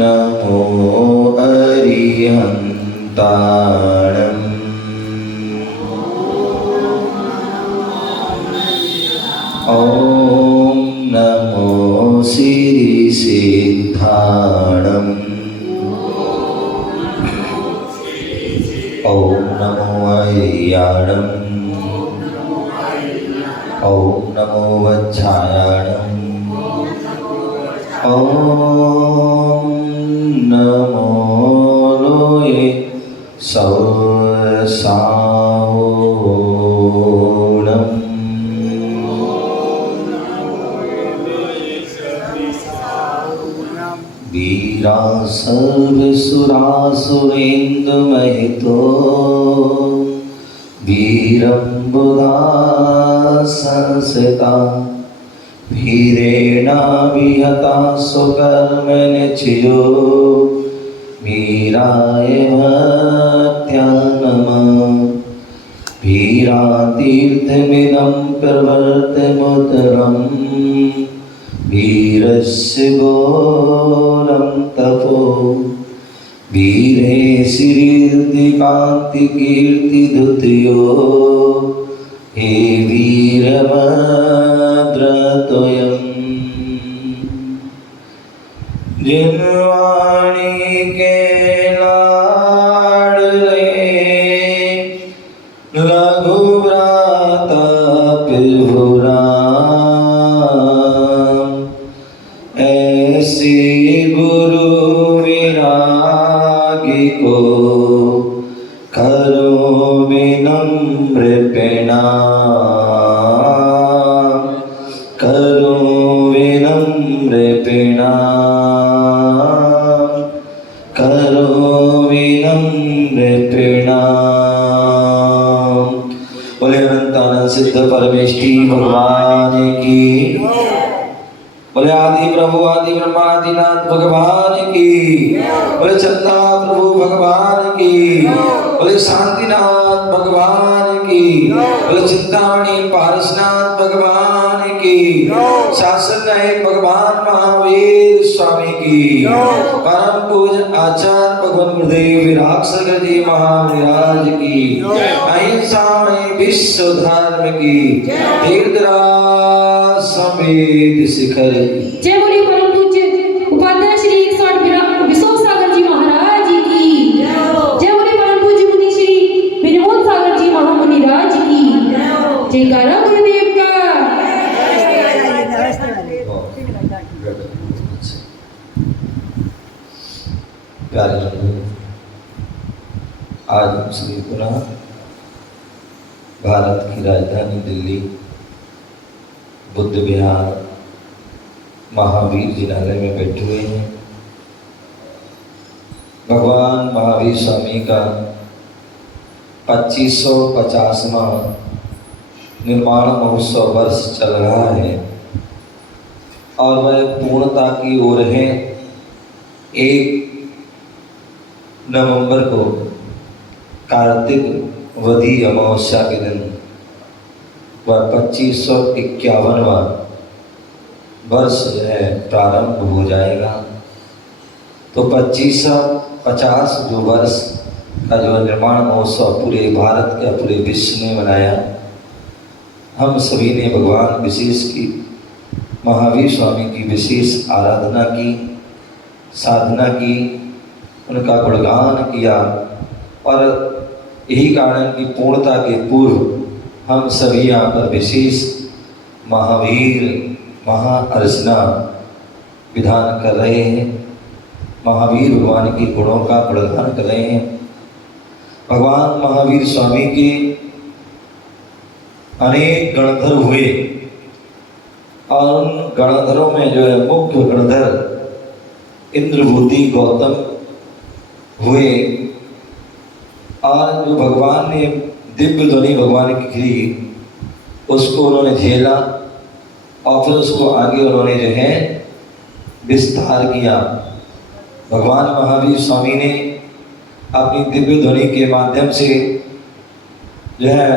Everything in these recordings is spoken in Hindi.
नमो अरिहन्ताणम् ॐ नमो सिद्धिसिद्धाणम् ॐ नमो अय्याणम् ॐ नमो वज्रायाणम् ॐ नमो लोये सौसावणम् वीरा सर्वसुरासुरेन्द्रमहितो वीरं बुधा संस्थिता वीरेणा विहता स्वकर्मनिचयो वीराय भक्त्या नमः। वीरातीर्थमिदं प्रवर्तमुत्तरम् वीरस्य घोरं तपो वीरे श्रीर्दिकान्तिकीर्तिदुतयो हे वीरभद्रत्वयम्। जिनवाणी के लाडले रघुव्रत प्रभुराम ऐसे गुरु विरागी को करो विनम्र प्रणाम करो विनम्र प्रणाम करो विनम्र प्रणाम। बोले अनंतानंद सिद्ध परमेष्ठी भगवान की, बोले आदि प्रभु आदि ब्रह्मादिनाथ भगवान की, बोले चंदा प्रभु भगवान की, बोले शांतिनाथ भगवान की, बोले चिंतामणि पारसनाथ भगवान की, शासन नायक भगवान महावीर स्वामी की, परम पूज्य आचार्य भगवान गुरुदेव विराग सागर जी महाराज की, अहिंसा में विश्व धर्म की, तीर्थराज समेत शिखर। जय बोले परम पूज्य उपाध्याय श्री 160 विश्व सागर जी महाराज की। जय बोले परम पूज्य मुनि श्री विनोद सागर जी महामुनि राज की। जयकारा गुरुदेव का। प्यारे लोगों, आज हम सभी पुनः भारत की राजधानी दिल्ली बुद्ध विहार महावीर जिनालय में बैठे हुए हैं। भगवान महावीर स्वामी का 2550वां निर्माण महोत्सव वर्ष चल रहा है और वह पूर्णता की ओर है। 1 नवंबर को कार्तिक वधी अमावस्या के दिन वह 2551वां वर्ष जो है प्रारंभ हो जाएगा। तो 2550 जो वर्ष का जो निर्माण महोत्सव पूरे भारत का पूरे विश्व ने मनाया, हम सभी ने भगवान विशेष की महावीर स्वामी की विशेष आराधना की, साधना की, उनका गुणगान किया और यही कारण की पूर्णता के पूर्व हम सभी यहाँ पर विशेष महावीर महाअर्चना विधान कर रहे हैं। महावीर भगवान के गुणों का गुणगान कर रहे हैं। भगवान महावीर स्वामी के अनेक गणधर हुए और उन गणधरों में जो है मुख्य गणधर इंद्रभूति गौतम हुए और जो भगवान ने दिव्य ध्वनि भगवान की करी उसको उन्होंने झेला और फिर उसको आगे उन्होंने जो है विस्तार किया। भगवान महावीर स्वामी ने अपनी दिव्य ध्वनि के माध्यम से जो है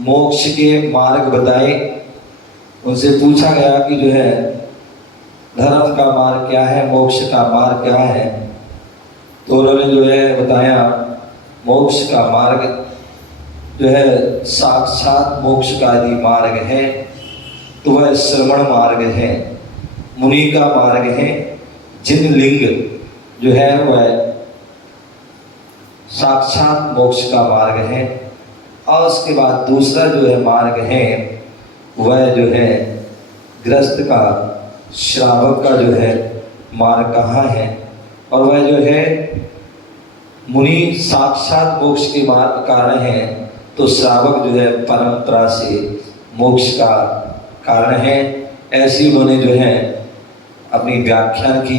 मोक्ष के मार्ग बताए। उनसे पूछा गया कि जो है धर्म का मार्ग क्या है, मोक्ष का मार्ग क्या है। तो उन्होंने जो है बताया मोक्ष का मार्ग जो है साक्षात मोक्ष का यदि मार्ग है तो वह श्रवण मार्ग है, मुनि का मार्ग है। जिन लिंग जो है वह साक्षात मोक्ष का मार्ग है। और उसके बाद दूसरा जो है मार्ग है वह जो है गृहस्थ का, श्रावक का जो है मार्ग कहाँ है। और वह जो है मुनि साक्षात मोक्ष के मार्ग कारण है, तो श्रावक जो है परंपरा से मोक्ष का कारण है। ऐसी उन्होंने जो है अपनी व्याख्यान की।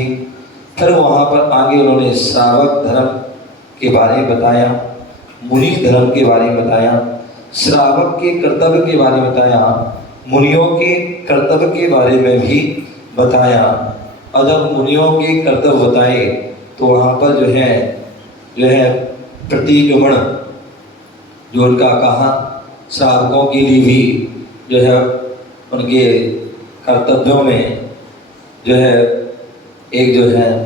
फिर वहाँ पर आगे उन्होंने श्रावक धर्म के बारे में बताया, मुनि धर्म के बारे में बताया, श्रावक के कर्तव्य के बारे में बताया, मुनियों के कर्तव्य के बारे में भी बताया। और जब मुनियों के कर्तव्य बताए तो वहाँ पर जो है प्रतिगमन जो उनका कहा, श्रावकों के लिए भी जो है उनके कर्तव्यों में जो है एक जो है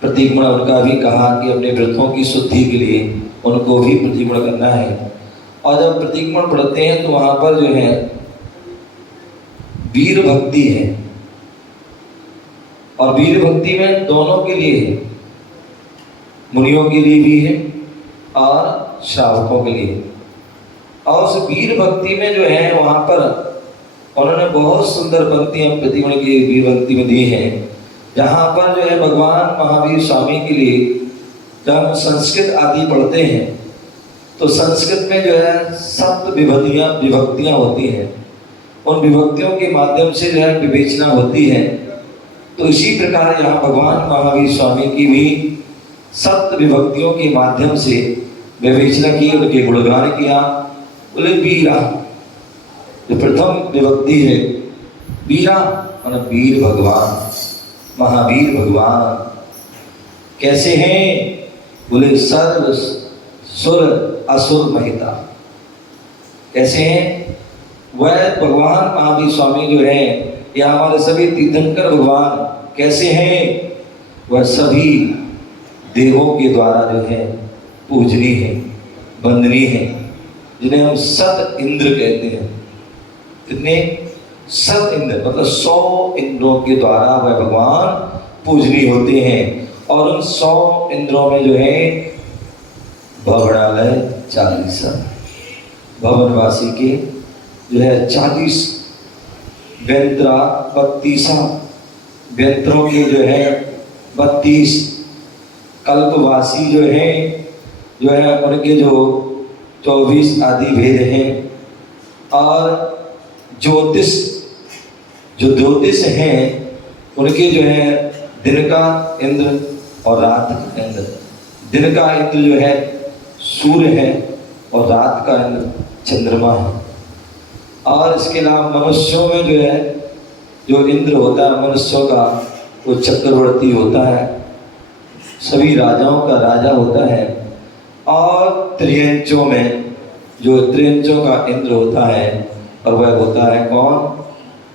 प्रतिगमन उनका भी कहा कि अपने व्रतों की शुद्धि के लिए उनको भी प्रतिगमन करना है। और जब प्रतिगमन पढ़ते हैं तो वहाँ पर जो है वीर भक्ति है, और वीर भक्ति में दोनों के लिए है, मुनियों के लिए भी है और श्रावकों के लिए। और उस वीर भक्ति में जो है वहाँ पर उन्होंने बहुत सुंदर पंक्तियां प्रतिगमन की वीर भक्ति में दी हैं, जहाँ पर जो है भगवान महावीर स्वामी के लिए जब हम संस्कृत आदि पढ़ते हैं तो संस्कृत में जो है सप्त विभक्तियां होती हैं। उन विभक्तियों के माध्यम से जो है विवेचना होती है। तो इसी प्रकार यहाँ भगवान महावीर स्वामी की भी सप्त विभक्तियों के माध्यम से विवेचना की, उनके गुणगान किया। बोले वीरा, जो प्रथम विभक्ति है वीरा और वीर भगवान, महावीर भगवान कैसे हैं। बोले सर्व सुर असुर महिता। कैसे हैं वह भगवान महावीर स्वामी जो है, या हमारे सभी तीर्थंकर भगवान कैसे हैं। वह सभी देवों के द्वारा जो है पूजनीय है, वंदनीय है, जिन्हें हम सत इंद्र कहते हैं। कितने? सत इंद्र, मतलब 100 इंद्रों के द्वारा वह भगवान पूजनीय होते हैं। और उन 100 इंद्रों में जो है भवनालय 40, भवनवासी के जो है 40 व्यंत्रा 32 व्यंत्रों के जो है 32, कल्पवासी जो है उनके जो 24 आदि भेद हैं। और ज्योतिष हैं उनके जो है दिन का इंद्र और रात का इंद्र। दिन का इंद्र जो है सूर्य है और रात का इंद्र चंद्रमा है। और इसके अलावा मनुष्यों में जो है जो इंद्र होता है मनुष्यों का, वो चक्रवर्ती होता है, सभी राजाओं का राजा होता है। और त्रियंचों में जो त्रियंचों का इंद्र होता है और वह होता है कौन?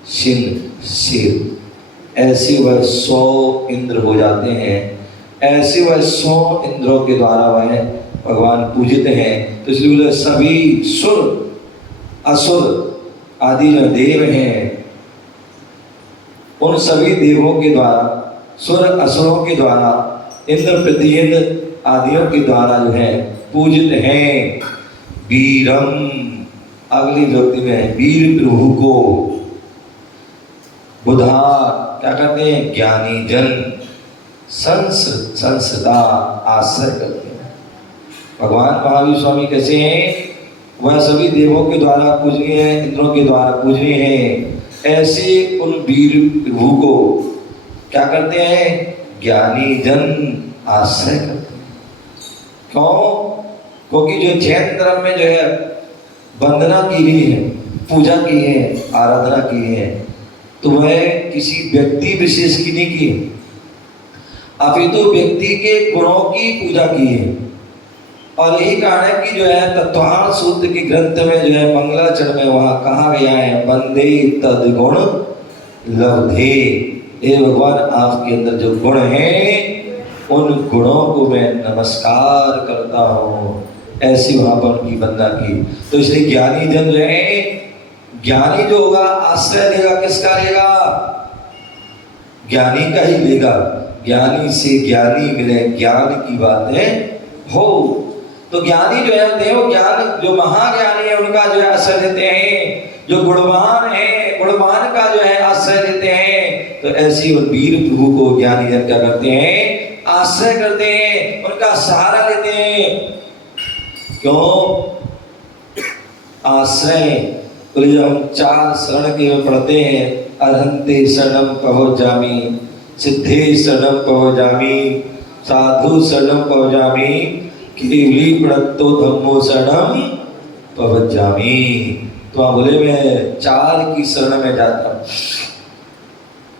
शिव। ऐसे वह 100 इंद्र हो जाते हैं। ऐसे वह 100 इंद्रों के द्वारा वह भगवान पूजित हैं। तो इसलिए बोले सभी सुर असुर आदि जो देव हैं, उन सभी देवों के द्वारा, सुर असुरों के द्वारा, इंद्र प्रतिइंद्र आदियों के द्वारा जो है पूजित हैं। वीरम, अगली व्यक्ति में वीर प्रभु को बुधा क्या कहते हैं? ज्ञानी जन संसदा आश्रय करते हैं। भगवान महावीर स्वामी कैसे हैं? वह सभी देवों के द्वारा पूजनीय है, इंद्रों के द्वारा पूजनीय है। ऐसे उन वीर प्रभु को क्या करते हैं? ज्ञानी जन आश्रय करते हैं। क्यों? क्योंकि जो जैन धर्म में जो है वंदना की गई है, पूजा की है, आराधना की है, तो वह किसी व्यक्ति विशेष की नहीं की, अपितु व्यक्ति के गुणों की पूजा की है। और यही कारण है कि जो है तत्वान सूत्र के ग्रंथ में जो है मंगलाचरण में वहां कहा गया है वंदे तद गुण लब्धे। हे भगवान आपके अंदर जो गुण हैं उन गुणों को मैं नमस्कार करता हूँ। ऐसी वहां पर उनकी वंदना की। तो इसलिए ज्ञानी जन जो है, ज्ञानी जो होगा आश्रय लेगा किसका लेगा? ज्ञानी का ही लेगा। ज्ञानी से ज्ञानी मिले ज्ञान की बातें हो। तो ज्ञानी जो है वो ज्ञान, जो महाज्ञानी है उनका जो है आश्रय लेते हैं। जो गुणवान है गुणवान का जो है आश्रय लेते हैं। तो ऐसी उन वीर प्रभु को ज्ञानी जन क्या करते हैं? आश्रय करते हैं, उनका सहारा लेते हैं। क्यों आश्रय? बोले जब हम 4 शरण के पढ़ते हैं, अरहंते शरणम पवजामि, सिद्धे शरणम पवजामि, साधु शरणम पवजामि, केवली प्रणतो धम्मो शरणम पवजामि। तो आप बोले मैं 4 की शरण में जाता हूँ।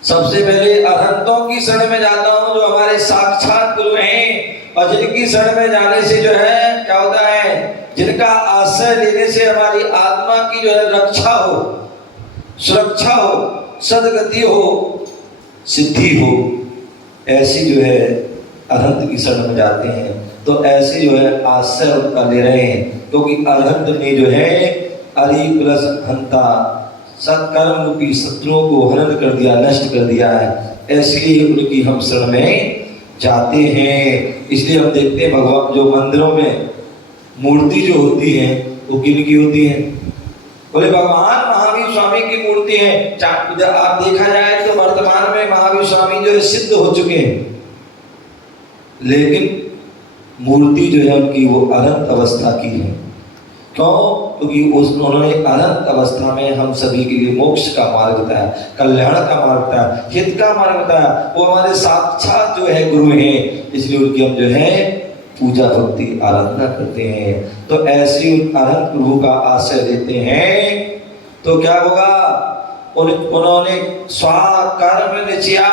सबसे पहले अरहंतों की शरण में जाता हूँ जो हमारे साक्षात गुरु हैं, और जिनकी शरण में जाने से जो है क्या होता है, जिनका आश्रय लेने से हमारी आत्मा की जो है रक्षा हो, सुरक्षा हो, सदगति हो, सिद्धि हो। ऐसी जो है अरहंत की शरण में जाते हैं। तो ऐसे जो है आश्रय उनका ले रहे हैं, क्योंकि अरहंत ने जो है अरि प्लस हंता सत्कर्म रूपी शत्रुओं को हनन कर दिया, नष्ट कर दिया है। इसलिए उनकी हम शरण में जाते हैं। इसलिए हम देखते हैं भगवान जो मंदिरों में मूर्ति जो होती है वो किनकी होती है? बोले भगवान महावीर स्वामी की मूर्ति है। आप देखा जाए तो वर्तमान में महावीर स्वामी जो है सिद्ध हो चुके हैं, लेकिन मूर्ति जो है उनकी वो अनंत अवस्था की है। क्यों? क्योंकि उन्होंने अनंत अवस्था में हम सभी के लिए मोक्ष का मार्ग बताया, कल्याण का मार्ग बताया, हित का मार्ग बताया। वो हमारे साक्षात जो है गुरु हैं, इसलिए उनकी हम जो है पूजा भक्ति आराधना करते हैं। तो ऐसे अनंत प्रभु का आश्रय लेते हैं तो क्या होगा? उन्होंने स्वकर्म निचया।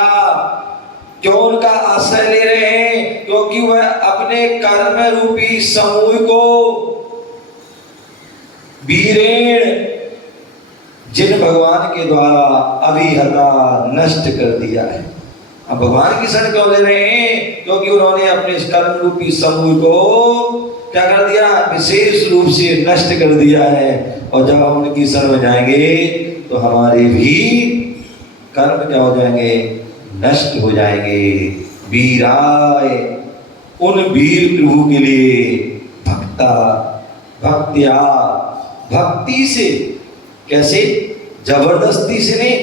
क्यों उनका आश्रय ले रहे हैं? क्योंकि वह अपने कर्म रूपी समूह को वीरेण, जिन भगवान के द्वारा अभिहता नष्ट कर दिया है। अब भगवान की शरण क्यों ले रहे हैं? क्योंकि उन्होंने अपने इस कर्म रूपी समूह को क्या कर दिया? विशेष रूप से नष्ट कर दिया है। और जब हम उनकी शरण में जाएंगे तो हमारे भी कर्म क्या हो जाएंगे? नष्ट हो जाएंगे। वीराय, उन वीर प्रभु के लिए भक्ता, भक्त्या, भक्ति से। कैसे? जबरदस्ती से नहीं,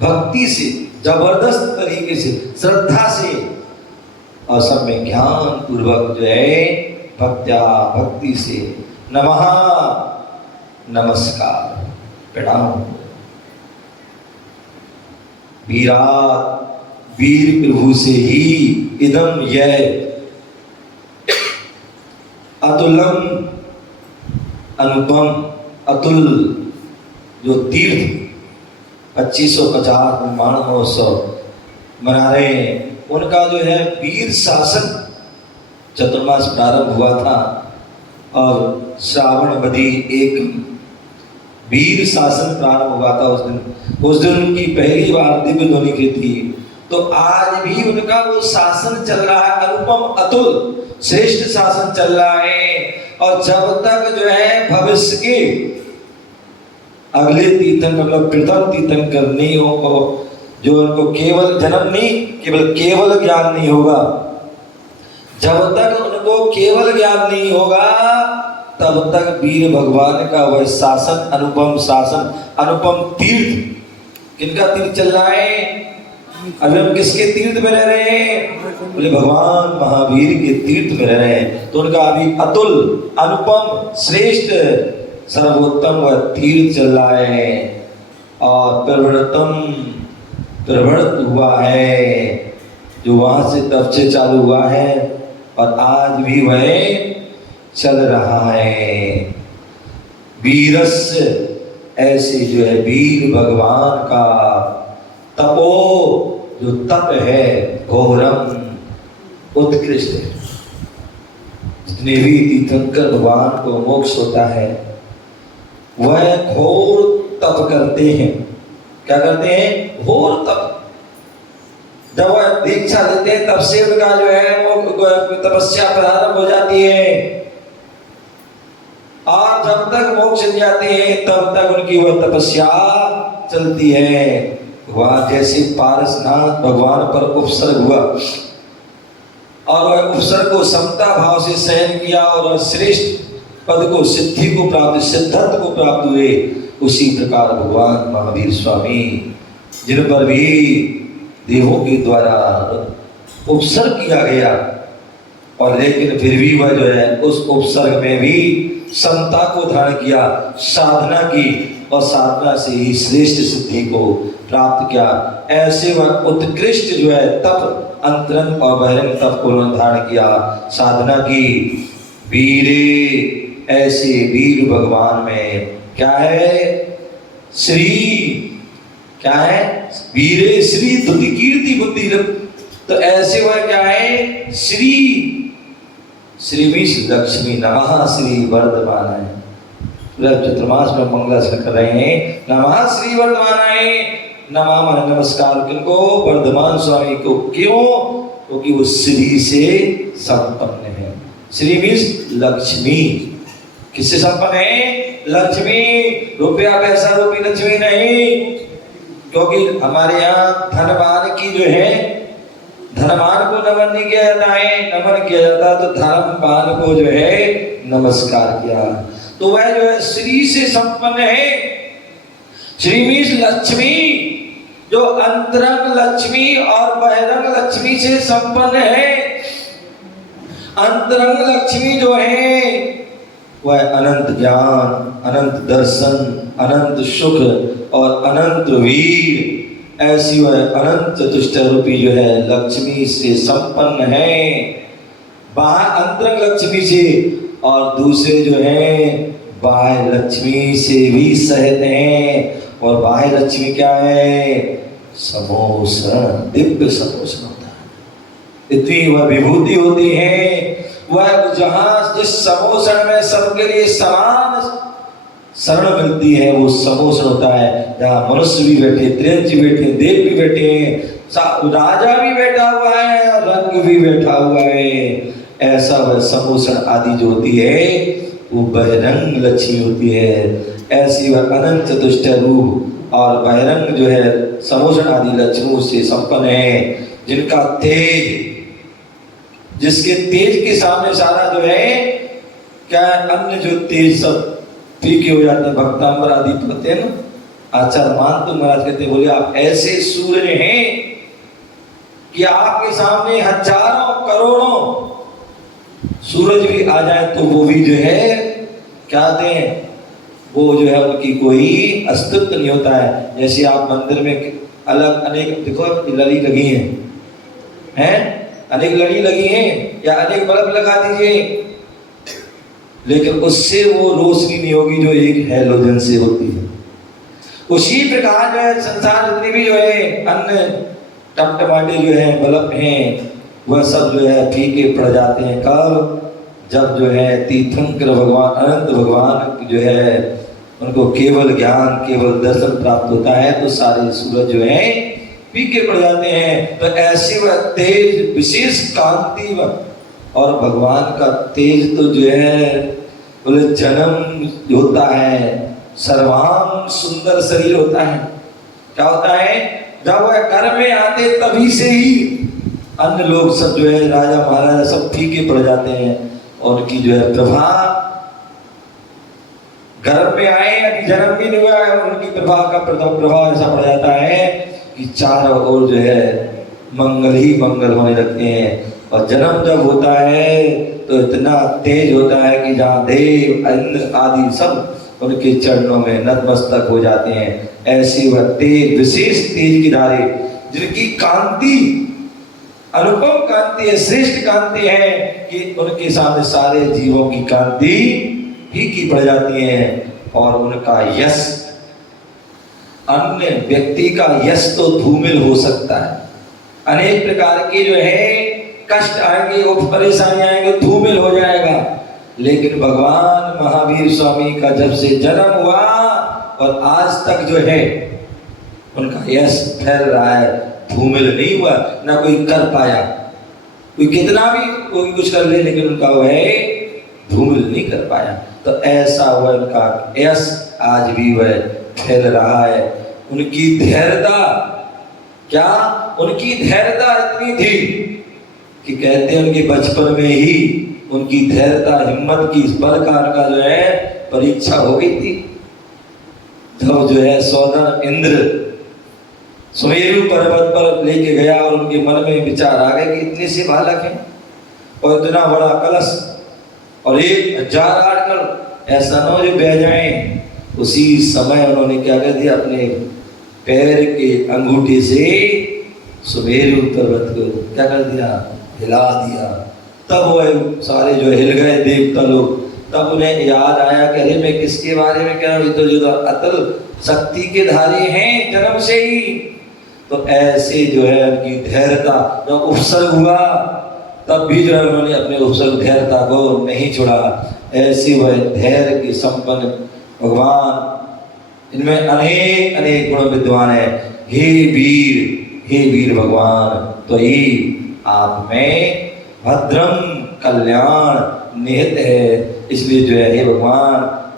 भक्ति से, जबरदस्त तरीके से, श्रद्धा से, और सब में ज्ञान पूर्वक जो है भक्त्या, भक्ति से। नमः, नमस्कार, प्रणाम। वीरात, वीर प्रभु से ही इदम यह अतुलम, अनुपम, अतुल जो तीर्थ 2550 निर्माण महोत्सव मना रहे हैं, उनका जो है वीर शासन चतुर्मास प्रारंभ हुआ था और श्रावण बदी एक वीर शासन प्रारंभ हुआ था। उस दिन उनकी पहली बार दिव्य ध्वनि की थी। तो आज भी उनका वो शासन चल रहा है, अनुपम अतुल श्रेष्ठ शासन चल रहा है। और जब तक जो है भविष्य के अगले तीर्थंकर मतलब प्रथम तीर्थंकर नहीं हो, जो उनको केवल जन्म नहीं, केवल ज्ञान नहीं होगा, जब तक उनको केवल ज्ञान नहीं होगा तब तक वीर भगवान का वह शासन, अनुपम शासन, अनुपम तीर्थ, किनका तीर्थ चल रहा है? अभी हम किसके तीर्थ में रह रहे हैं? बोले भगवान महावीर के तीर्थ में रह रहे हैं। तो उनका अभी अतुल, अनुपम, श्रेष्ठ, सर्वोत्तम वह तीर्थ चल रहा है और प्रवृत्त हुआ है, जो वहां से तब से चालू हुआ है और आज भी वह चल रहा है। वीरस्य, ऐसे जो है वीर भगवान का तपो, जो तप है, घोरम, उत्कृष्ट है। जितने भी तीर्थंकर भगवान को मोक्ष होता है वह घोर तप करते हैं। क्या करते हैं? घोर तप। जब वह दीक्षा लेते हैं तब से उनका जो है वो तपस्या प्रारंभ हो जाती है, और जब तक मोक्ष नहीं जाते हैं तब तक उनकी वह तपस्या चलती है। वह जैसे पारसनाथ भगवान पर उपसर्ग हुआ और वह उपसर्ग को समता भाव से सहन किया और श्रेष्ठ पद को, सिद्धि को प्राप्त, सिद्धत्व को प्राप्त हुए, उसी प्रकार भगवान महावीर स्वामी जिन पर भी देवों के द्वारा उपसर्ग किया गया, और लेकिन फिर भी वह जो है उस उपसर्ग में भी समता को धारण किया, साधना की और साधना से ही श्रेष्ठ सिद्धि को प्राप्त किया। ऐसे वह उत्कृष्ट जो है तप, अंतरंग और बहिरंग तप को धारण किया, साधना की। वीरे, ऐसे वीर भगवान में क्या है? श्री, क्या है? वीरे श्री तुति कीर्ति बुद्धि। तो ऐसे वह क्या है? श्री, श्री मीश लक्ष्मी नमः श्री वर्धमानाय। चतुर्मास में मंगलाचरण कर रहे हैं, नमः श्री वर्धमानाय। नमः नमस्कार किनको? वर्धमान स्वामी को। क्यों? क्योंकि वो श्री से संपन्न है। श्री मीश लक्ष्मी, किससे संपन्न है? लक्ष्मी, रुपया पैसा रूपी लक्ष्मी नहीं, क्योंकि हमारे यहाँ धनवान की जो है, धनवान को नमन नहीं किया जाता है, नमन किया जाता तो धनवान को जो है नमस्कार किया। तो वह जो है श्री से संपन्न है। श्री मीन्स लक्ष्मी, जो अंतरंग लक्ष्मी और बहिरंग लक्ष्मी से संपन्न है। अंतरंग लक्ष्मी जो है वह अनंत ज्ञान, अनंत दर्शन, अनंत सुख और अनंत वीर, ऐसी वह अनंत चतुष्ट रूपी जो है लक्ष्मी से संपन्न है। बाह्य अंतरंग लक्ष्मी से, और दूसरे जो है बाह्य लक्ष्मी से भी सहित हैं। और बाह्य लक्ष्मी क्या है? समोषण, दिव्य समोषण होता है। इतनी वह विभूति होती है, वह जहां जिस समोषण में सबके लिए समान शरण मिलती है वो समोषण होता है। जहाँ मनुष्य भी बैठे, त्रियंज भी बैठे, देव भी बैठे हैं, राजा भी बैठा हुआ है और रंग भी बैठा हुआ है, ऐसा वह समोषण आदि जो होती है वो बहिरंग लक्ष्मी होती है। ऐसी वह अनंत चतुष्ट रूप और बहिरंग जो है समोषण आदि लक्ष्मियों से संपन्न है, जिनका तेज, जिसके तेज के सामने सारा जो है क्या अन्य जो तेज सब फीके हो जाते हैं। भक्तांबर आदि पढ़ते हैं ना, आचार्य मानतु महाराज कहते बोले आप ऐसे सूर्य हैं कि आपके सामने हजारों करोड़ों सूरज भी आ जाए तो वो भी जो है क्या दें, वो जो है उनकी कोई अस्तित्व नहीं होता है। जैसे आप मंदिर में अलग अनेक देखो लड़ी लगी हैं, अनेक लड़ी लगी हैं या अनेक बल्ब लगा दीजिए, लेकिन उससे वो रोशनी नहीं होगी जो एक हैलोजन से होती है। उसी प्रकार जो है संसार जितनी भी जो है अन्य टमटमाटे जो है बल्ब हैं वह सब जो है फीके पड़ जाते हैं। कब? जब जो है तीर्थंकर भगवान, अनंत भगवान जो है उनको केवल ज्ञान, केवल दर्शन प्राप्त होता है तो सारे सूरज जो है फीके पड़ जाते हैं। तो ऐसी वह तेज, विशेष कांति और भगवान का तेज तो जो है बोले जन्म होता है, सर्वांग सुंदर शरीर होता है। क्या होता है? जब वह घर में आते तभी से ही अन्य लोग सब जो है राजा महाराजा सब फीके पड़ जाते हैं और उनकी जो है प्रभा, घर में आए अभी जन्म भी नहीं हुआ है, उनकी प्रभा का प्रभाव ऐसा पड़ जाता है कि चारों ओर जो है मंगल ही मंगल होने लगते हैं। और जन्म जब होता है तो इतना तेज होता है कि जहाँ देव इंद्र आदि सब उनके चरणों में नतमस्तक हो जाते हैं। ऐसी वह तेज, विशेष तेज की धारे जिनकी कांति अनुपम कांति है, श्रेष्ठ कांति है कि उनके सामने सारे जीवों की कांति फीकी पड़ जाती है। और उनका यश, अन्य व्यक्ति का यश तो धूमिल हो सकता है, अनेक प्रकार के जो है कष्ट आएंगे, परेशानी आएंगे, धूमिल हो जाएगा, लेकिन भगवान महावीर स्वामी का जब से जन्म हुआ और आज तक जो है उनका यश फैल रहा है, धूमिल नहीं हुआ, ना कोई कर पाया। कोई कितना भी कोई कुछ कर ले, लेकिन उनका वह धूमिल नहीं कर पाया। तो ऐसा हुआ उनका यश आज भी वह फैल रहा है। उनकी धैर्यता, क्या उनकी धैर्यता इतनी थी कि कहते हैं उनके बचपन में ही उनकी धैर्यता, हिम्मत की, इस बल का जो है परीक्षा हो गई थी। जब जो है सौदन इंद्र सुमेरु पर्वत पर लेके गया और उनके मन में विचार आ गए कि इतने से बालक हैं और इतना बड़ा कलश और 1000 आर्टिकल, ऐसा ना हो जो बह जाए। उसी समय उन्होंने क्या कर दिया, अपने पैर के अंगूठे से सुमेरु पर्वत को क्या कर दिया, हिला दिया। तब वह सारे जो हिल गए देवता लोग। तब उन्हें याद आया कि अरे मैं किसके बारे में कह रहा हूँ, तो जो अतल शक्ति के धारी हैं जन्म से ही। तो ऐसे जो है उनकी धैर्यता, जब उपसर्ग हुआ तब भी जो है उन्होंने अपने उपसर्ग धैर्यता को नहीं छोड़ा। ऐसे वह धैर्य के संपन्न भगवान, इनमें अनेक अनेक गुण विद्वान है। हे वीर भगवान, तो ये आप में भद्रम कल्याण निहित है। इसलिए जो है हे भगवान,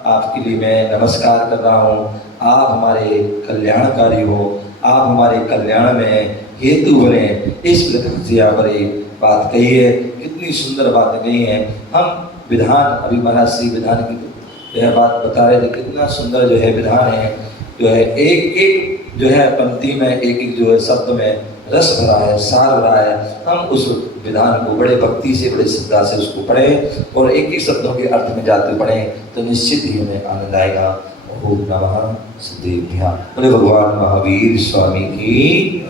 आपके लिए मैं नमस्कार कर रहा हूँ। आप हमारे कल्याणकारी हो, आप हमारे कल्याण में हेतु बने। इस प्रकार से यहाँ पर एक बात कही है, कितनी सुंदर बातें कही हैं। हम विधान, अभी महाराज श्री विधान की यह बात बता रहे थे, कितना सुंदर जो है विधान है। जो है एक एक जो है पंक्ति में, एक एक जो है शब्द में रस भरा है, सार भरा है। हम उस विधान को बड़े भक्ति से, बड़े श्रद्धा से उसको पढ़ें और एक एक शब्दों के अर्थ में जाते पढ़ें, तो निश्चित ही हमें आनंद आएगा। ओम नमः सिद्धेभ्यः। बोले भगवान महावीर स्वामी की।